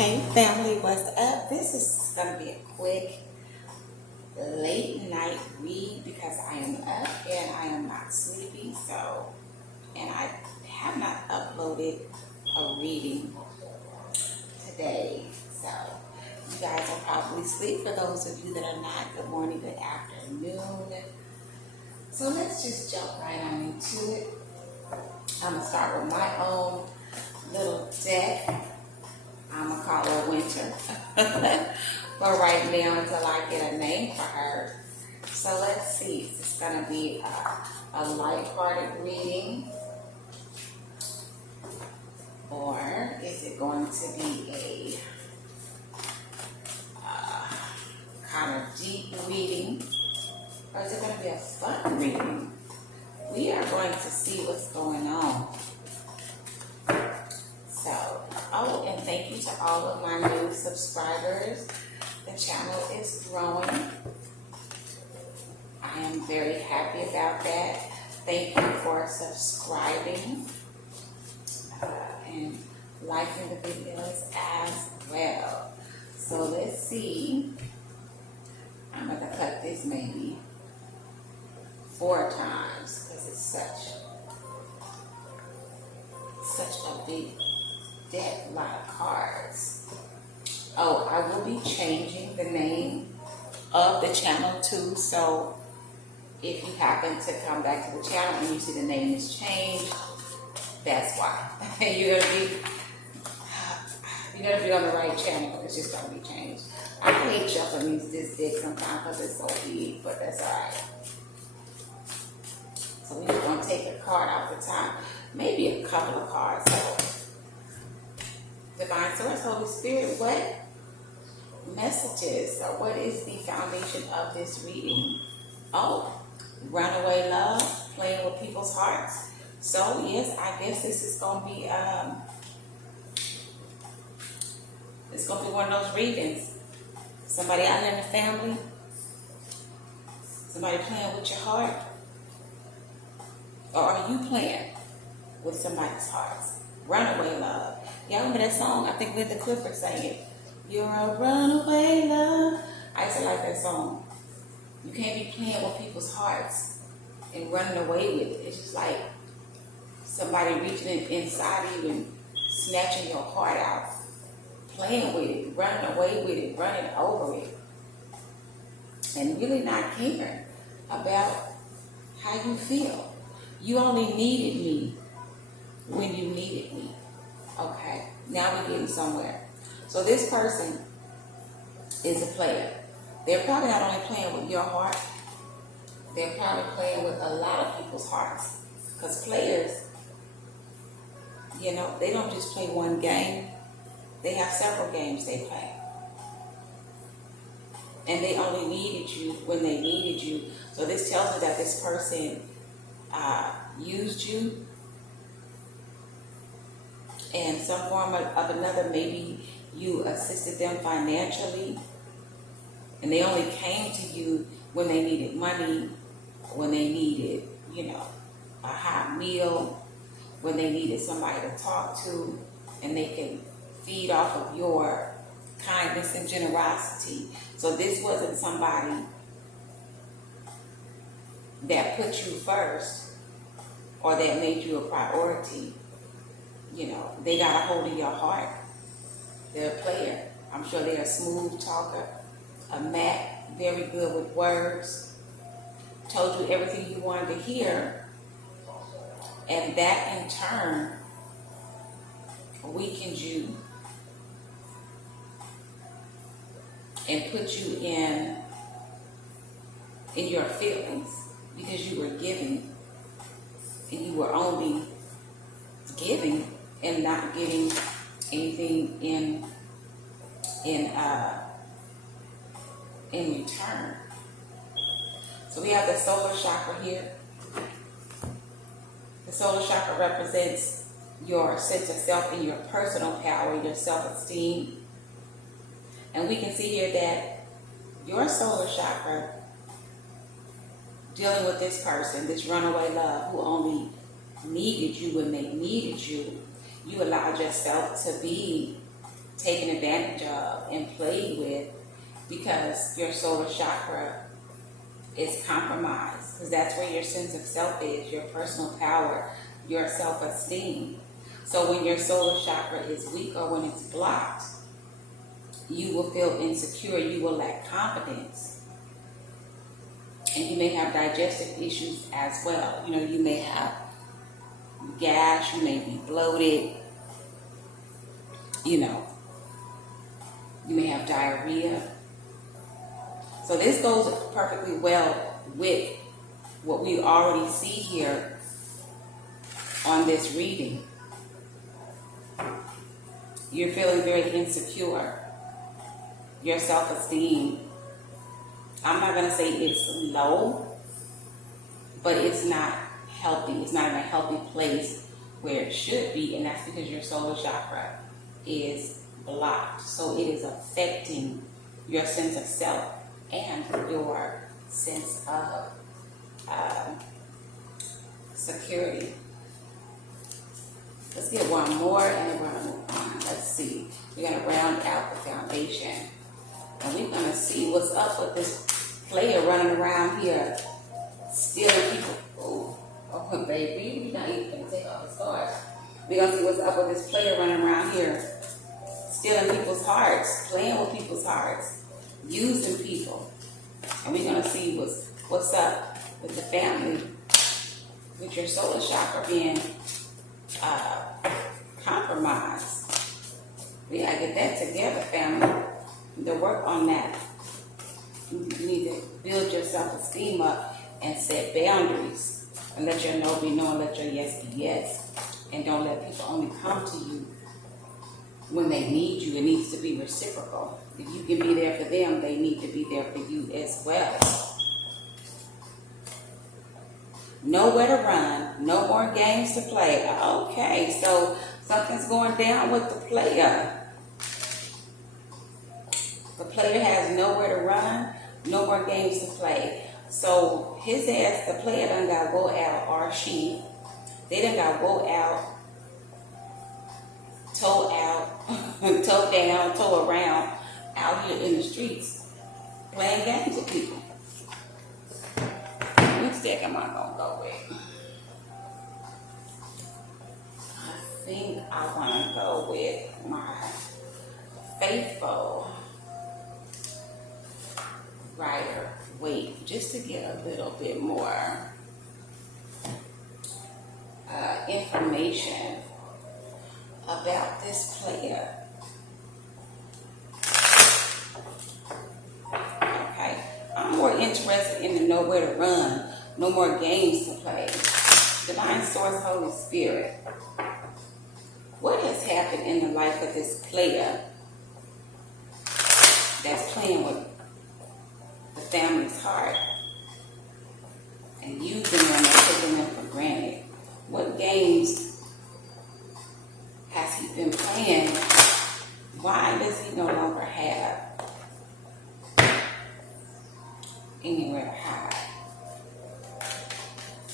Hey family, what's up? This is going to be a quick late night read because I am up and I am not sleepy. And I have not uploaded a reading today. So you guys are probably asleep. For those of you that are not, good morning, good afternoon. So let's just jump right on into it. I'm going to start with my own little deck. I'm going to call her Winter for right now until I get a name for her. So let's see. Is this going to be a lighthearted reading? Or is it going to be a kind of deep reading? Or is it going to be a fun reading? We are going to see what's going on. Oh, and thank you to all of my new subscribers. The channel is growing. I am very happy about that. Thank you for subscribing and liking the videos as well. So let's see. I'm going to cut this maybe 4 times because it's such a big deck, a lot of cards. Oh, I will be changing the name of the channel too. So if you happen to come back to the channel and you see the name is changed, that's why. You're gonna be on the right channel. It's just gonna be changed. I hate shuffling this deck sometimes because it's so big, but that's alright. So we're just gonna take a card off the top, maybe a couple of cards. So Divine Source, Holy Spirit, what messages or what is the foundation of this reading? Oh, runaway love, playing with people's hearts. So yes, I guess this is gonna be it's gonna be one of those readings. Somebody out in the family, somebody playing with your heart, or are you playing with somebody's hearts? Runaway love. Y'all remember that song? I think Linda Clifford sang it. You're a runaway love. I used to like that song. You can't be playing with people's hearts and running away with it. It's just like somebody reaching inside of you and snatching your heart out, playing with it, running away with it, running over it, and really not caring about how you feel. You only needed me when you needed me. Okay, now we're getting somewhere. So this person is a player. They're probably not only playing with your heart, they're probably playing with a lot of people's hearts. Because players, they don't just play one game. They have several games they play. And they only needed you when they needed you. So this tells me that this person used you in some form of another. Maybe you assisted them financially, and they only came to you when they needed money, when they needed, a hot meal, when they needed somebody to talk to, and they can feed off of your kindness and generosity. So this wasn't somebody that put you first or that made you a priority. They got a hold of your heart. They're a player. I'm sure they're a smooth talker, a Mac, very good with words, told you everything you wanted to hear, and that in turn weakened you and put you in your feelings because you were giving, and you were only giving and not getting anything in return. So we have the solar chakra here. The solar chakra represents your sense of self and your personal power, your self-esteem. And we can see here that your solar chakra, dealing with this person, this runaway love who only needed you when they needed you, you allowed yourself to be taken advantage of and played with because your solar chakra is compromised. Because that's where your sense of self is, your personal power, your self-esteem. So when your solar chakra is weak or when it's blocked, you will feel insecure, you will lack confidence. And you may have digestive issues as well. You know, you may have gas, you may be bloated, you know, you may have diarrhea. So this goes perfectly well with what we already see here on this reading. You're feeling very insecure. Your self-esteem, I'm not going to say it's low, but it's not healthy. It's not in a healthy place where it should be, and that's because your solar chakra is blocked. So it is affecting your sense of self and your sense of security. Let's get one more and then we're going to move on. Let's see. We're going to round out the foundation. And we're going to see what's up with this player running around here stealing people. Oh, baby, you're not even going to take off his cards. We're going to see what's up with this player running around here stealing people's hearts, playing with people's hearts, using people. And we're going to see what's up with the family, with your solar chakra being compromised. We got to get that together, family. To work on that. You need to build your self-esteem up and set boundaries. And let your no be no and let your yes be yes. And don't let people only come to you when they need you. It needs to be reciprocal. If you can be there for them, they need to be there for you as well. Nowhere to run, no more games to play. Okay, so something's going down with the player. The player has nowhere to run, no more games to play. So his ass, the player done got to go out, or she, they done got to go out, toe down, toe around, out here in the streets, playing games with people. Which deck am I going to go with? I think I want to go with my faithful Rider Waite, just to get a little bit more information about this player. Okay, I'm more interested in the nowhere to run, no more games to play. Divine Source, Holy Spirit, what has happened in the life of this player that's playing with the family's heart and using them and taking them for granted? What games has he been playing? Why does he no longer have anywhere to hide?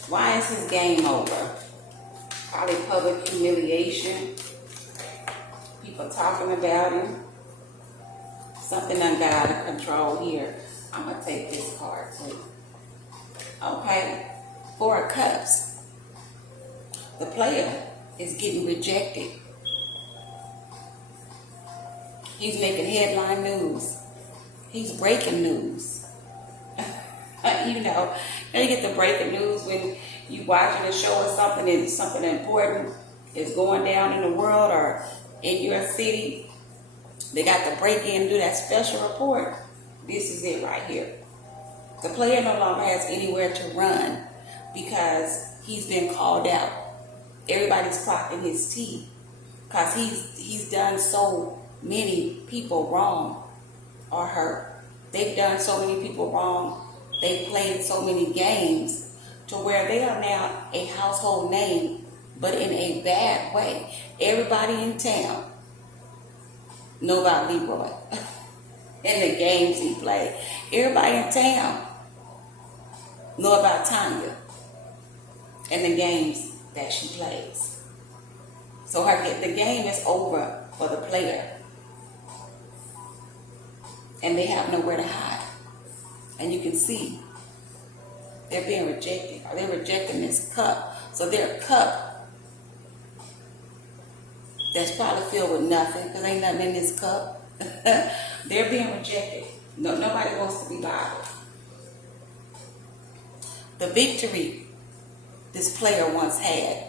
Why is his game over? Probably public humiliation. People talking about him. Something done got out of control here. I'm going to take this card too. Okay. Four of Cups. The player is getting rejected. He's making headline news. He's breaking news. You know, you get the breaking news when you watching a show or something and something important is going down in the world or in your city. They got to break in and do that special report. This is it right here. The player no longer has anywhere to run because he's been called out. Everybody's clocking his teeth because he's done so many people wrong or hurt. They've done so many people wrong. They've played so many games to where they are now a household name, but in a bad way. Everybody in town know about Leroy and the games he played. Everybody in town know about Tanya and the games that she plays. So the game is over for the player. and they have nowhere to hide. And you can see they're being rejected, or they're rejecting this cup. So their cup that's probably filled with nothing, because ain't nothing in this cup. They're being rejected. No, nobody wants to be bothered. The victory this player once had,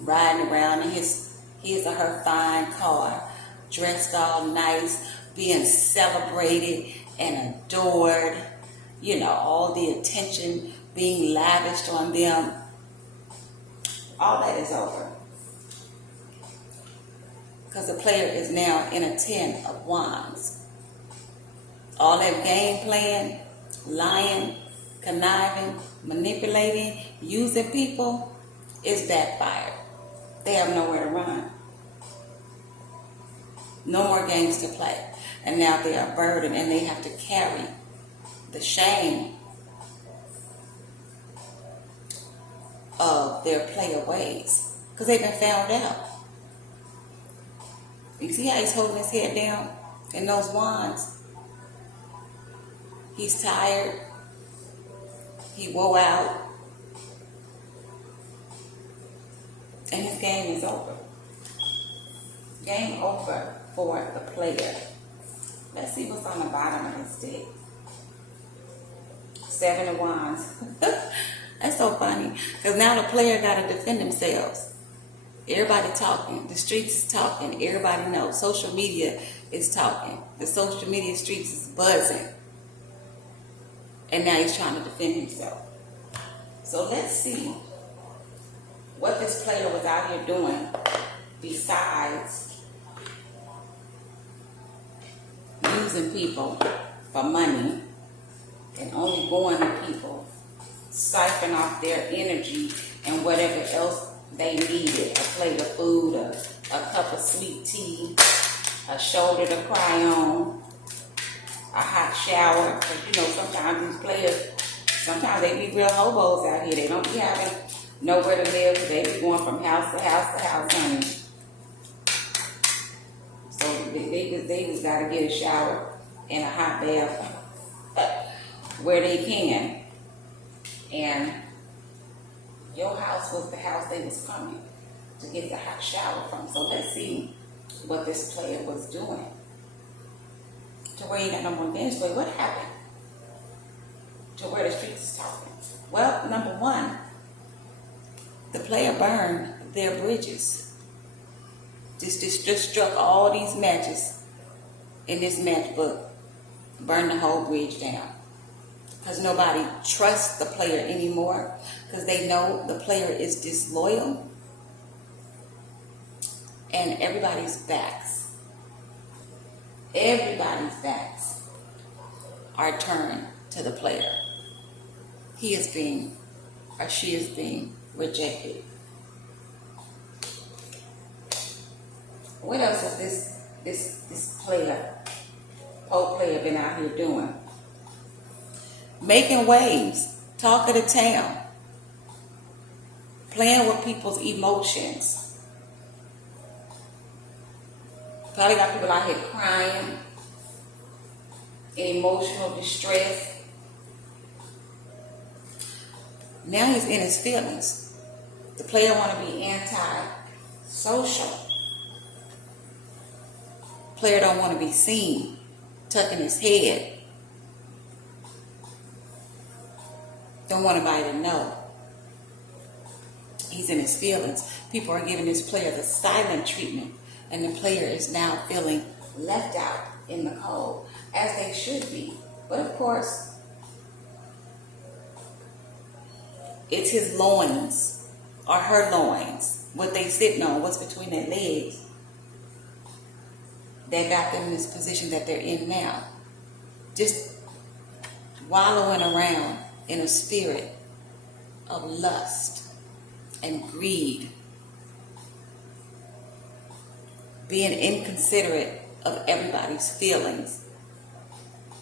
riding around in his or her fine car, dressed all nice, being celebrated and adored, all the attention being lavished on them. All that is over. Because the player is now in a 10 of wands. All that game playing, lying, conniving, manipulating, using people is backfired. They have nowhere to run. No more games to play. And now they are burdened, and they have to carry the shame of their player ways, because they've been found out. You see how he's holding his head down in those wands? He's tired. He wore out. And his game is over. Game over for the player. Let's see what's on the bottom of his deck. 7 of Wands. That's so funny. Because now the player got to defend themselves. Everybody talking. The streets is talking. Everybody knows. Social media is talking. The social media streets is buzzing. And now he's trying to defend himself. So let's see what this player was out here doing besides using people for money and only going to people, siphon off their energy and whatever else they needed. A plate of food, a cup of sweet tea, a shoulder to cry on, a hot shower. Because, sometimes these players, sometimes they be real hobos out here. They don't be having nowhere to live, because they be going from house to house to house, honey. So they just got to get a shower and a hot bath where they can. And your house was the house they was coming to get the hot shower from. So let's see what this player was doing to where he got no more dance play. What happened to where the streets is talking? Well, number one, the player burned their bridges. Just struck all these matches in this match book. Burned the whole bridge down. Because nobody trusts the player anymore. Because they know the player is disloyal. And everybody's backs are turned to the player. He is being, or she is being rejected. What else has this player, pole player, been out here doing? Making waves, talk of the town, playing with people's emotions. Probably got people out here crying, in emotional distress. Now he's in his feelings. The player want to be anti-social. Player don't want to be seen, tucking his head. Don't want anybody to know. He's in his feelings. People are giving this player the silent treatment, and the player is now feeling left out in the cold, as they should be. But of course, it's his loins, or her loins, what they sitting on, what's between their legs, that got them in this position that they're in now. Just wallowing around in a spirit of lust and greed, being inconsiderate of everybody's feelings,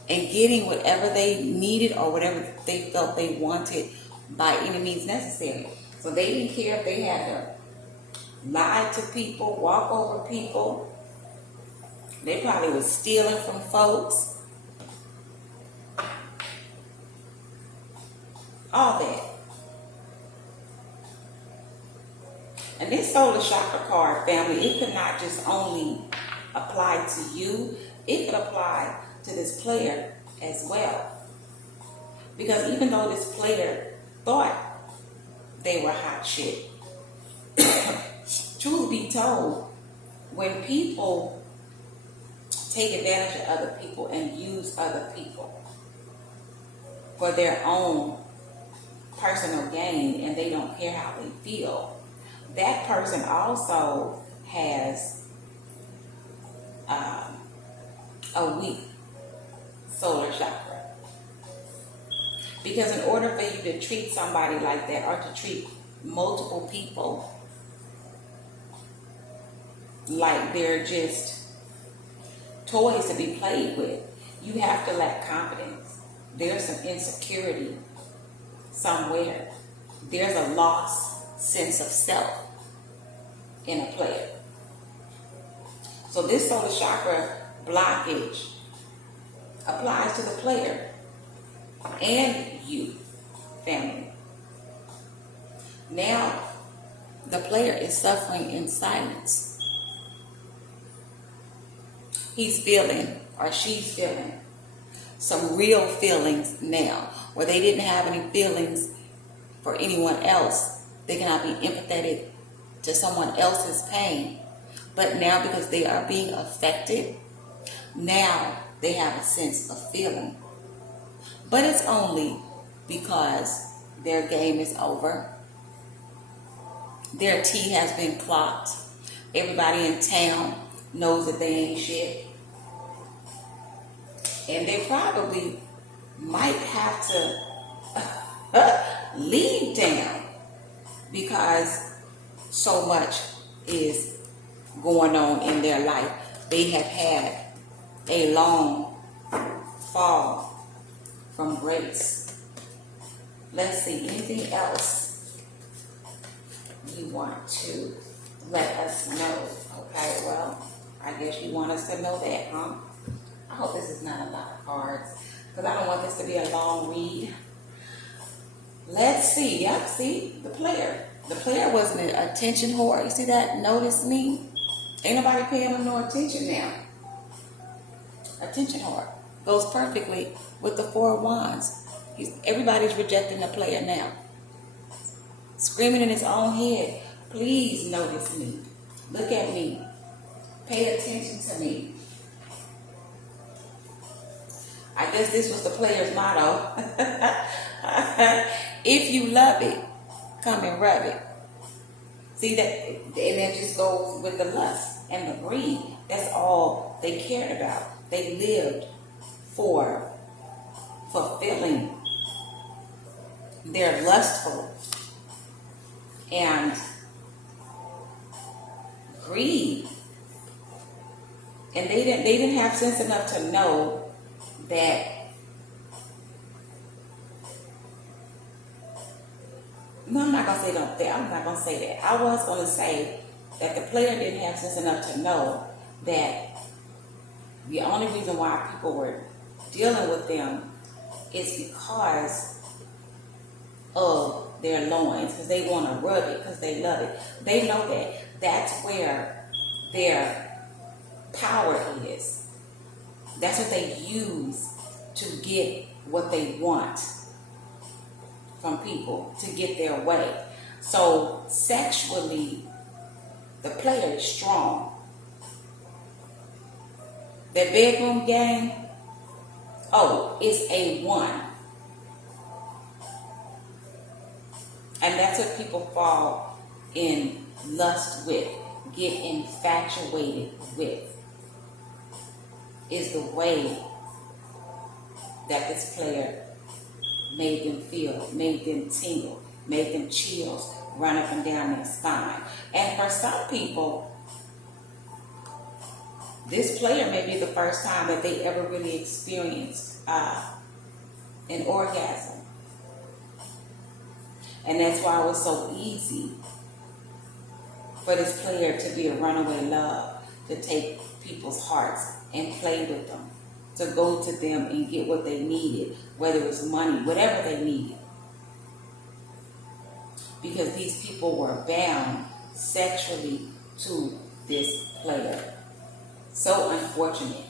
and getting whatever they needed or whatever they felt they wanted by any means necessary. So they didn't care if they had to lie to people, walk over people. They probably was stealing from folks. all that. And this solar chakra card, family, it could not just only apply to you, it could apply to this player as well. Because even though this player thought they were hot shit, truth be told, when people take advantage of other people and use other people for their own personal gain and they don't care how they feel, that person also has a weak solar chakra. Because in order for you to treat somebody like that, or to treat multiple people like they're just toys to be played with, you have to lack confidence. There's some insecurity somewhere. There's a lost sense of self in a player. So this solar chakra blockage applies to the player and you, family. Now, the player is suffering in silence. He's feeling, or she's feeling, some real feelings now, where they didn't have any feelings for anyone else. They cannot be empathetic to someone else's pain. But now, because they are being affected, now they have a sense of feeling. But it's only because their game is over. Their tea has been clocked. Everybody in town knows that they ain't shit. And they probably might have to leave town because so much is going on in their life. They have had a long fall from grace. Let's see, anything else you want to let us know? Okay, well, I guess you want us to know that, huh? I hope this is not a lot of cards, because I don't want this to be a long read. Let's see. Yep, see, the player. The player was an attention whore. You see that? Notice me? Ain't nobody paying him no attention now. Attention whore. Goes perfectly with the Four of Wands. Everybody's rejecting the player now. Screaming in his own head, please notice me. Look at me. Pay attention to me. I guess this was the player's motto. If you love it, come and rub it. See that, and that just goes with the lust and the greed. That's all they cared about. They lived for fulfilling their lustful and greed. And they didn't have sense enough to know that no, I'm not gonna say that. I'm not gonna say that. I was gonna say that the player didn't have sense enough to know that the only reason why people were dealing with them is because of their loins, because they want to rub it, because they love it. They know that that's where their power is. That's what they use to get what they want from people, to get their way. So sexually, the player is strong. Their bedroom game, oh, it's A1. And that's what people fall in lust with, get infatuated with, is the way that this player made them feel, made them tingle, made them chills run up and down their spine. And for some people, this player may be the first time that they ever really experienced an orgasm. And that's why it was so easy for this player to be a runaway love, to take people's hearts and play with them, to go to them and get what they needed, whether it was money, whatever they needed. because these people were bound sexually to this player. So unfortunate.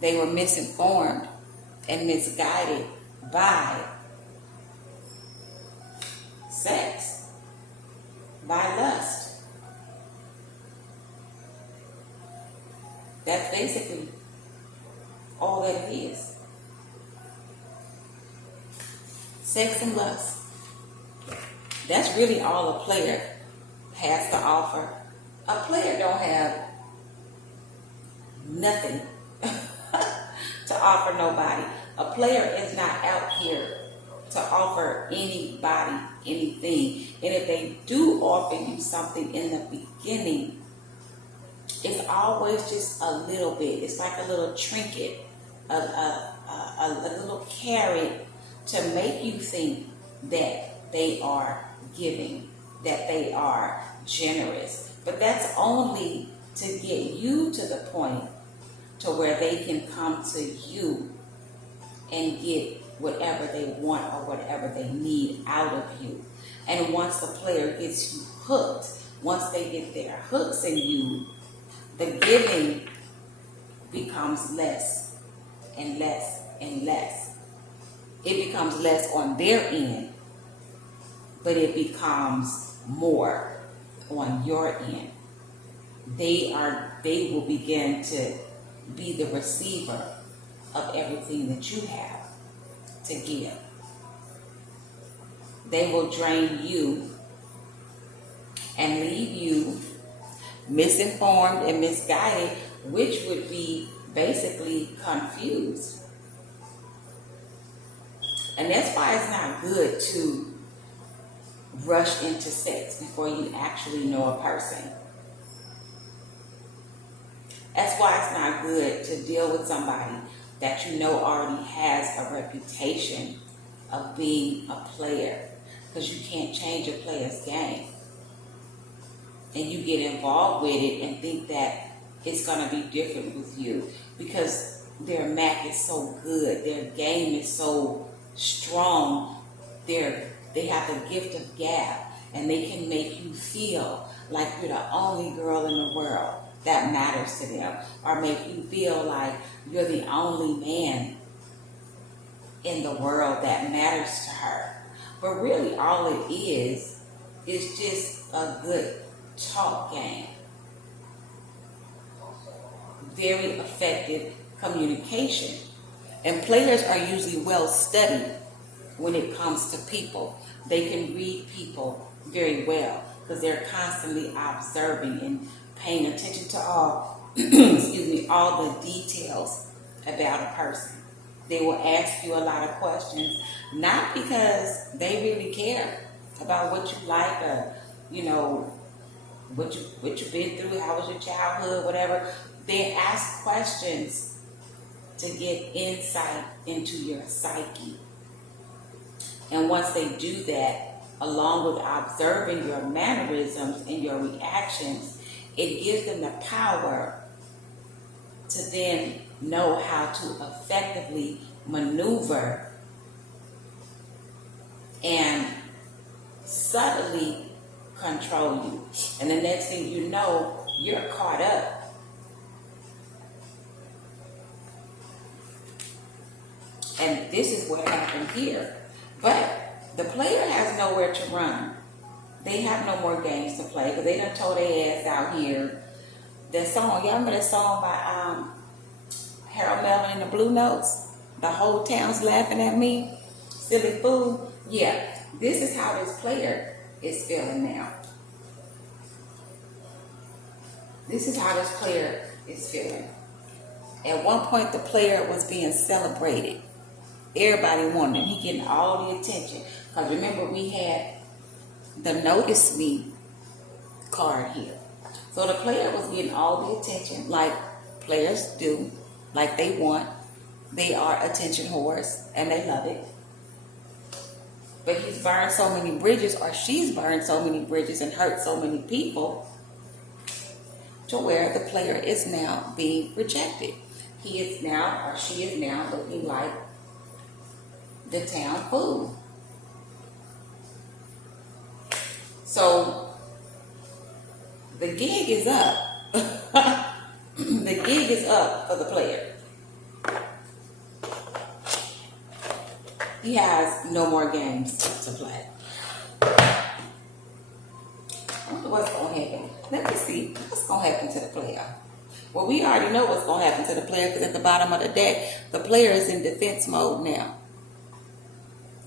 They were misinformed and misguided by sex, by lust. That's basically all that it is. Sex and lust. That's really all a player has to offer. A player don't have nothing to offer nobody. A player is not out here to offer anybody anything. And if they do offer you something in the beginning, it's always just a little bit. It's like a little trinket, a little carrot to make you think that they are giving, that they are generous. But that's only to get you to the point to where they can come to you and get whatever they want or whatever they need out of you. And once the player gets you hooked, once they get their hooks in you, the giving becomes less and less and less. It becomes less on their end, but it becomes more on your end. They will begin to be the receiver of everything that you have to give. They will drain you and leave you misinformed and misguided, which would be basically confused. And that's why it's not good to rush into sex before you actually know a person. That's why it's not good to deal with somebody that you know already has a reputation of being a player, because you can't change a player's game. And you get involved with it and think that it's going to be different with you because their Mac is so good, their game is so strong, they have the gift of gab, and they can make you feel like you're the only girl in the world that matters to them, or make you feel like you're the only man in the world that matters to her. But really all it is just a good talk game. Very effective communication. And players are usually well studied when it comes to people. They can read people very well because they're constantly observing and paying attention to all all the details about a person. They will ask you a lot of questions, not because they really care about what you like or, what you've been through, how was your childhood, whatever. They ask questions to get insight into your psyche. And once they do that, along with observing your mannerisms and your reactions, it gives them the power to then know how to effectively maneuver and subtly control you. And the next thing you know, you're caught up. And this is what happened here. But the player has nowhere to run. They have no more games to play because they done told their ass out here. That song, y'all remember that song by Harold Melvin and the Blue Notes? The whole town's laughing at me. Silly fool. Yeah, this is how this player is feeling now. This is how this player is feeling. At one point, the player was being celebrated. Everybody wanted him. He getting all the attention. Because remember, we had the notice me card here. So the player was getting all the attention like players do, like they want. They are attention whores and they love it. But he's burned so many bridges, or she's burned so many bridges and hurt so many people to where the player is now being rejected. He is now, or she is now, looking like the town fool. So the gig is up. The gig is up for the player. He has no more games to play. I wonder what's going to happen. Let me see what's going to happen to the player. Well, we already know what's going to happen to the player because at the bottom of the deck, the player is in defense mode now.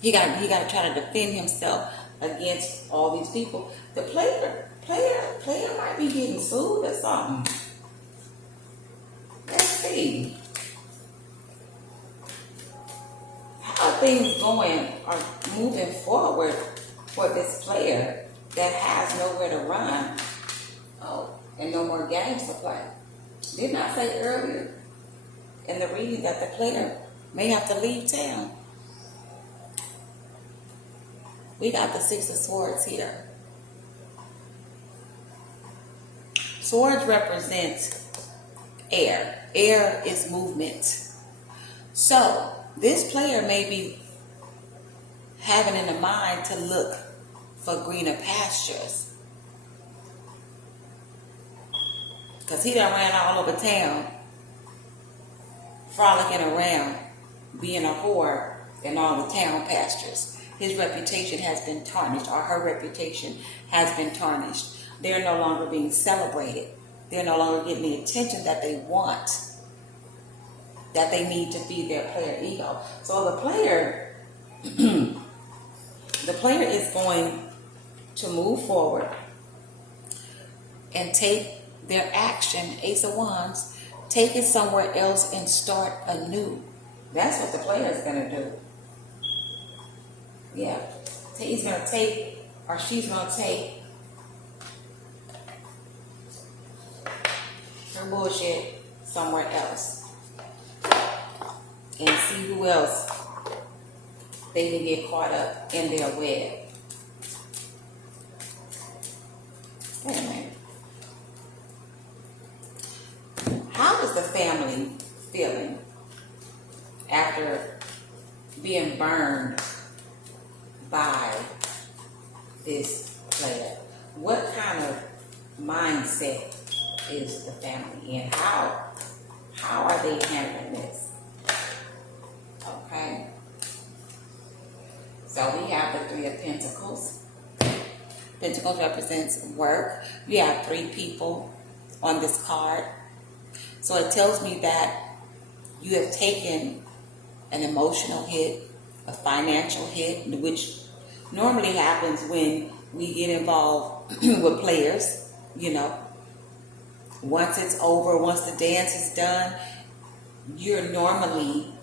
He got to try to defend himself against all these people. The player might be getting sued or something. Let's see. How things going are moving forward for this player that has nowhere to run. Oh, and no more games to play. Didn't I say earlier in the reading that the player may have to leave town? We got the Six of Swords here. Swords represent air. Air is movement. So this player may be having in the mind to look for greener pastures. Because he done ran all over town, frolicking around, being a whore in all the town pastures. His reputation has been tarnished, or her reputation has been tarnished. They're no longer being celebrated. They're no longer getting the attention that they want, that they need to feed their player ego. So the player, the player is going to move forward and take their action, Ace of Wands, take it somewhere else and start anew. That's what the player is going to do. Yeah. He's going to take, or she's going to take her bullshit somewhere else and see who else they can get caught up in their web. Wait a minute. How is the family feeling after being burned by this player? What kind of mindset is the family in? How are they handling this? Okay. So we have the Three of Pentacles. Pentacles represents work. We have 3 people on this card. So it tells me that you have taken an emotional hit, a financial hit, which normally happens when we get involved with players, you know. Once it's over, once the dance is done, you've normally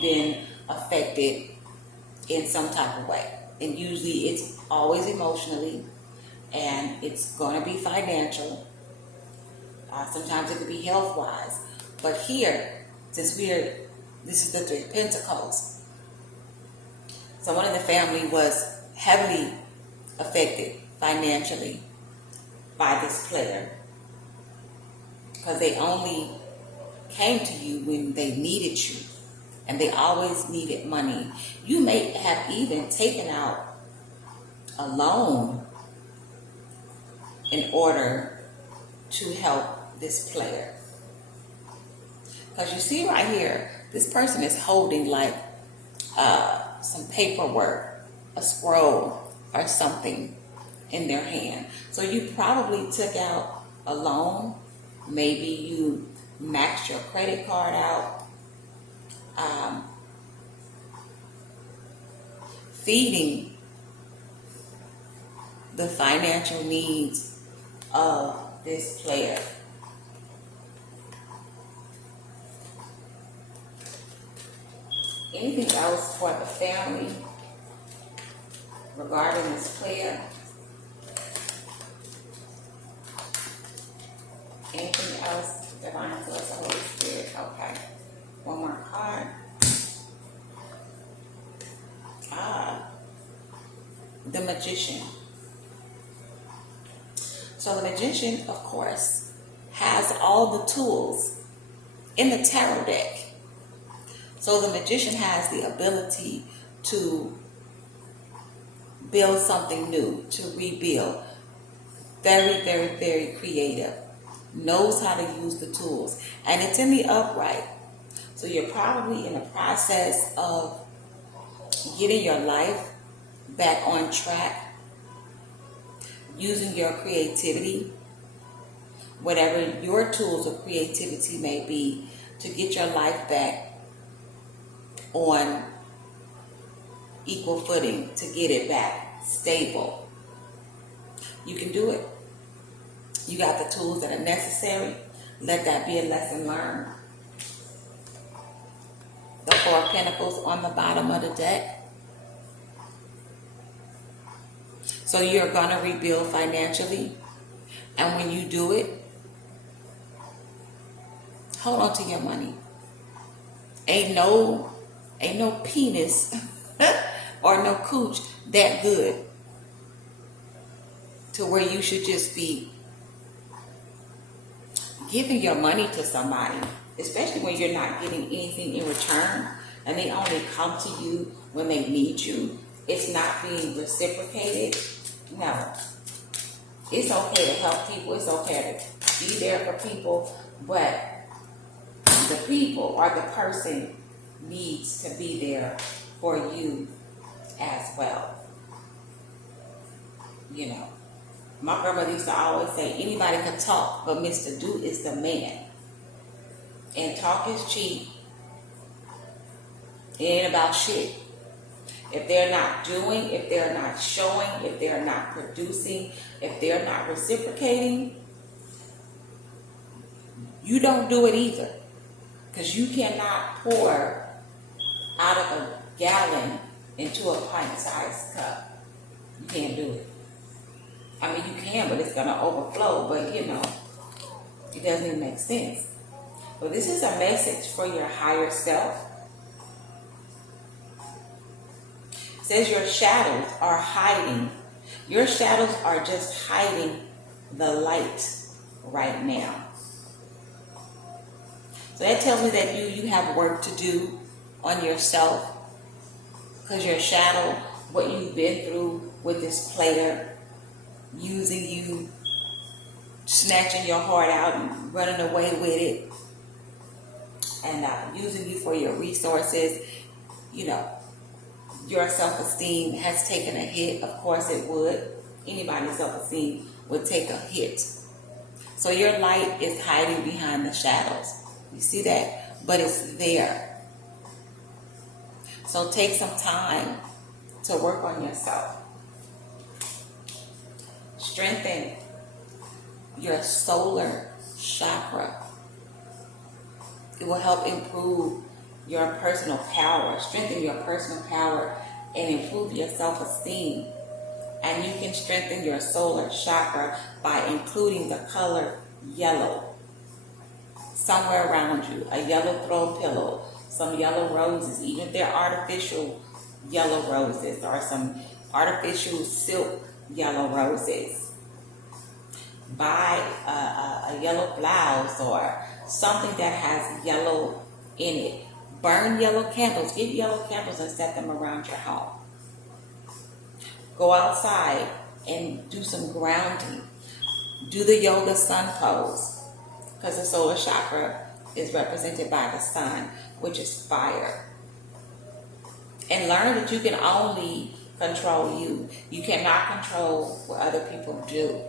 been affected in some type of way. And usually it's always emotionally, and it's going to be financial. Sometimes it could be health-wise. But here, since this is the Three of Pentacles, someone in the family was heavily affected financially by this player because they only came to you when they needed you, and they always needed money. You may have even taken out a loan in order to help this player. Because you see right here, this person is holding like some paperwork, a scroll or something in their hand. So you probably took out a loan. Maybe you maxed your credit card out. Feeding the financial needs of this player. Anything else for the family regarding this player? Anything else? Divine Source, Holy Spirit. Okay. One more card. The Magician. So the Magician, of course, has all the tools in the tarot deck. So the Magician has the ability to build something new, to rebuild. Very, very, very creative. Knows how to use the tools. And it's in the upright. So you're probably in the process of getting your life back on track, using your creativity, whatever your tools of creativity may be, to get your life back on equal footing, to get it back stable. You can do it. You got the tools that are necessary. Let that be a lesson learned. The Four of Pentacles on the bottom of the deck. So you're going to rebuild financially. And when you do it, hold on to your money. Ain't no penis or no cooch that good to where you should just be giving your money to somebody, especially when you're not getting anything in return and they only come to you when they need you. It's not being reciprocated. No. It's okay to help people. It's okay to be there for people, but the people or the person needs to be there for you as well. You know, my grandmother used to always say, anybody can talk, but Mr. Do is the man. And talk is cheap. It ain't about shit. If they're not doing, if they're not showing, if they're not producing, if they're not reciprocating, you don't do it either. Because you cannot pour out of a gallon into a pint-sized cup. You can't do it. I mean, you can, but it's going to overflow. But, you know, it doesn't even make sense. But this is a message for your higher self. It says your shadows are hiding. Your shadows are just hiding the light right now. So that tells me that you have work to do on yourself. Because your shadow, what you've been through with this player, using you, snatching your heart out and running away with it, and using you for your resources, you know, your self-esteem has taken a hit. Of course it would. Anybody's self-esteem would take a hit. So your light is hiding behind the shadows. You see that? But it's there. So take some time to work on yourself. Strengthen your solar chakra. It will help improve your personal power, strengthen your personal power, and improve your self-esteem. And you can strengthen your solar chakra by including the color yellow somewhere around you. A yellow throw pillow, some yellow roses, even if they're artificial yellow roses, or some artificial silk yellow roses. Buy a yellow blouse or something that has yellow in it. Burn yellow candles. Get yellow candles and set them around your home. Go outside and do some grounding. Do the yoga sun pose. Because the solar chakra is represented by the sun, which is fire. And learn that you can only control you. You cannot control what other people do.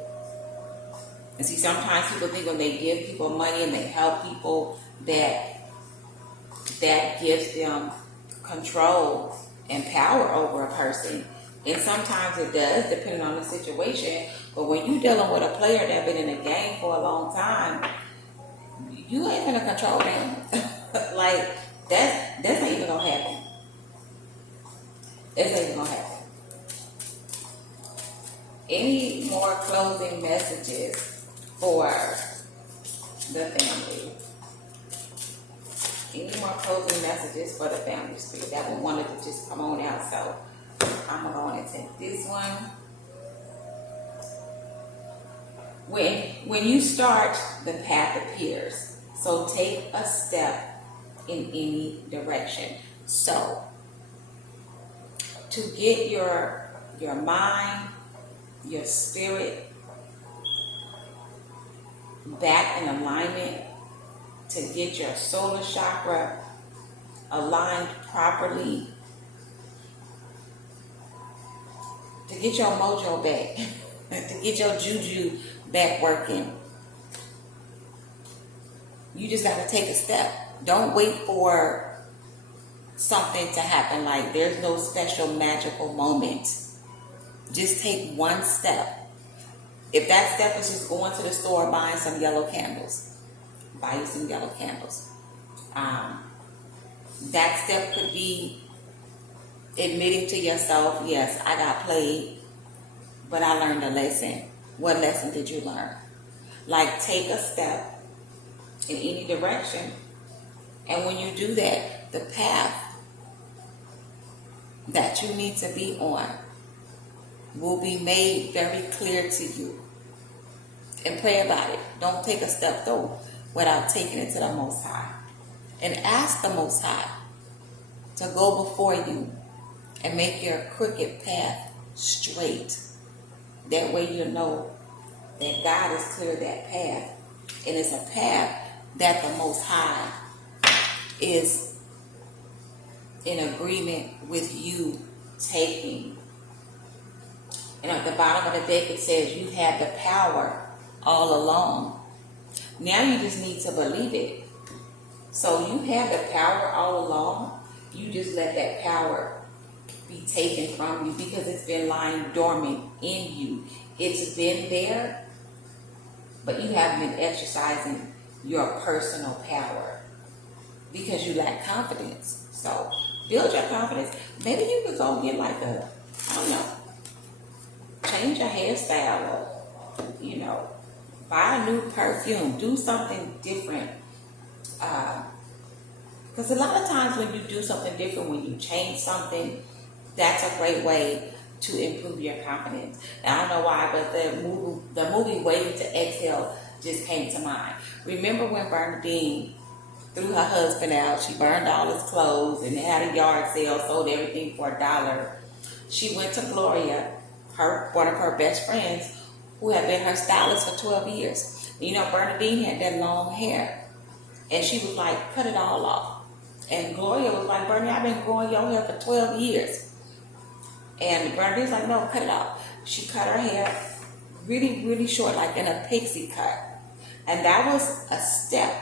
And see, sometimes people think when they give people money and they help people, that gives them control and power over a person. And sometimes it does, depending on the situation. But when you're dealing with a player that's been in the game for a long time, you ain't gonna control them. Like, that's not even gonna happen. That's not even gonna happen. Any more closing messages for the family? Any more closing messages for the family spirit? That one wanted to just come on out, so I'm going to take this one. When you start, the path appears. So take a step in any direction. So to get your your mind, your spirit back in alignment, to get your solar chakra aligned properly, to get your mojo back, to get your juju back working. You just got to take a step. Don't wait for something to happen. Like, there's no special magical moment. Just take one step. If that step is just going to the store buying some yellow candles, buy you some yellow candles. That step could be admitting to yourself, yes, I got played, but I learned a lesson. What lesson did you learn? Like, take a step in any direction, and when you do that, the path that you need to be on will be made very clear to you. And pray about it. Don't take a step though without taking it to the Most High, and ask the Most High to go before you and make your crooked path straight. That way you know that God has cleared that path, and it's a path that the Most High is in agreement with you taking. And at the bottom of the deck it says you have the power all along. Now you just need to believe it. So you have the power all along. You just let that power be taken from you, because it's been lying dormant in you. It's been there, but you haven't been exercising your personal power because you lack confidence. So build your confidence. Maybe you could go get like a, I don't know, change your hairstyle, or, you know, buy a new perfume, do something different. Because a lot of times when you do something different, when you change something, that's a great way to improve your confidence. And I don't know why, but the movie Waiting to Exhale just came to mind. Remember when Bernadine threw her husband out? She burned all his clothes and they had a yard sale, sold everything for $1. She went to Gloria, one of her best friends, who had been her stylist for 12 years. You know, Bernadine had that long hair, and she was like, cut it all off. And Gloria was like, Bernie, I've been growing your hair for 12 years. And Bernadine's like, no, cut it off. She cut her hair really, really short, like in a pixie cut. And that was a step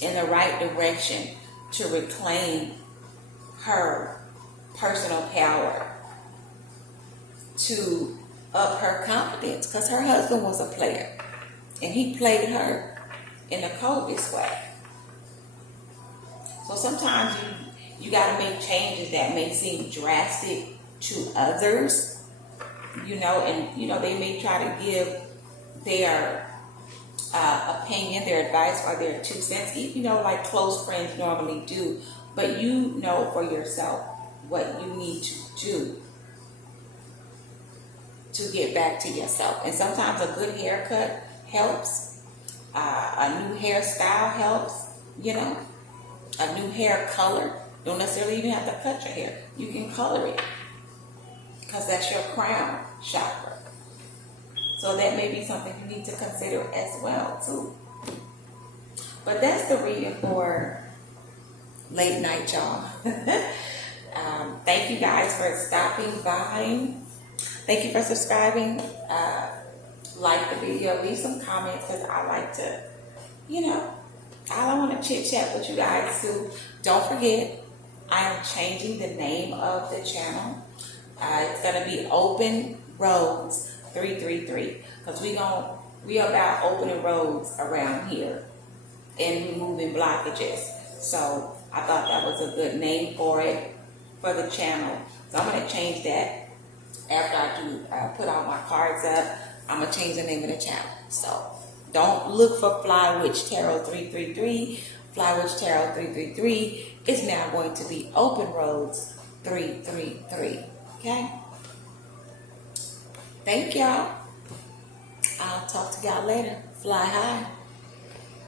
in the right direction to reclaim her personal power, to up her confidence, because her husband was a player and he played her in the coldest way. So sometimes you got to make changes that may seem drastic to others, you know, and you know they may try to give their opinion, their advice, or their 2 cents, you know, like close friends normally do. But you know for yourself what you need to do to get back to yourself. And sometimes a good haircut helps. A new hairstyle helps, you know. A new hair color. Don't necessarily even have to cut your hair. You can color it, because that's your crown chakra. So that may be something you need to consider as well, too. But that's the reading for late night, y'all. Thank you guys for stopping by. Thank you for subscribing. Like the video, leave some comments, because I like to, you know, I don't want to chit chat with you guys too. Don't forget, I am changing the name of the channel. It's gonna be Open Roads 333, because we about opening roads around here and removing blockages. So I thought that was a good name for it, for the channel. So I'm gonna change that after I do put all my cards up. I'm gonna change the name of the channel. So don't look for Fly Witch Tarot 333. Fly Witch Tarot 333 is now going to be Open Roads 333. Okay? Thank y'all. I'll talk to y'all later. Fly high.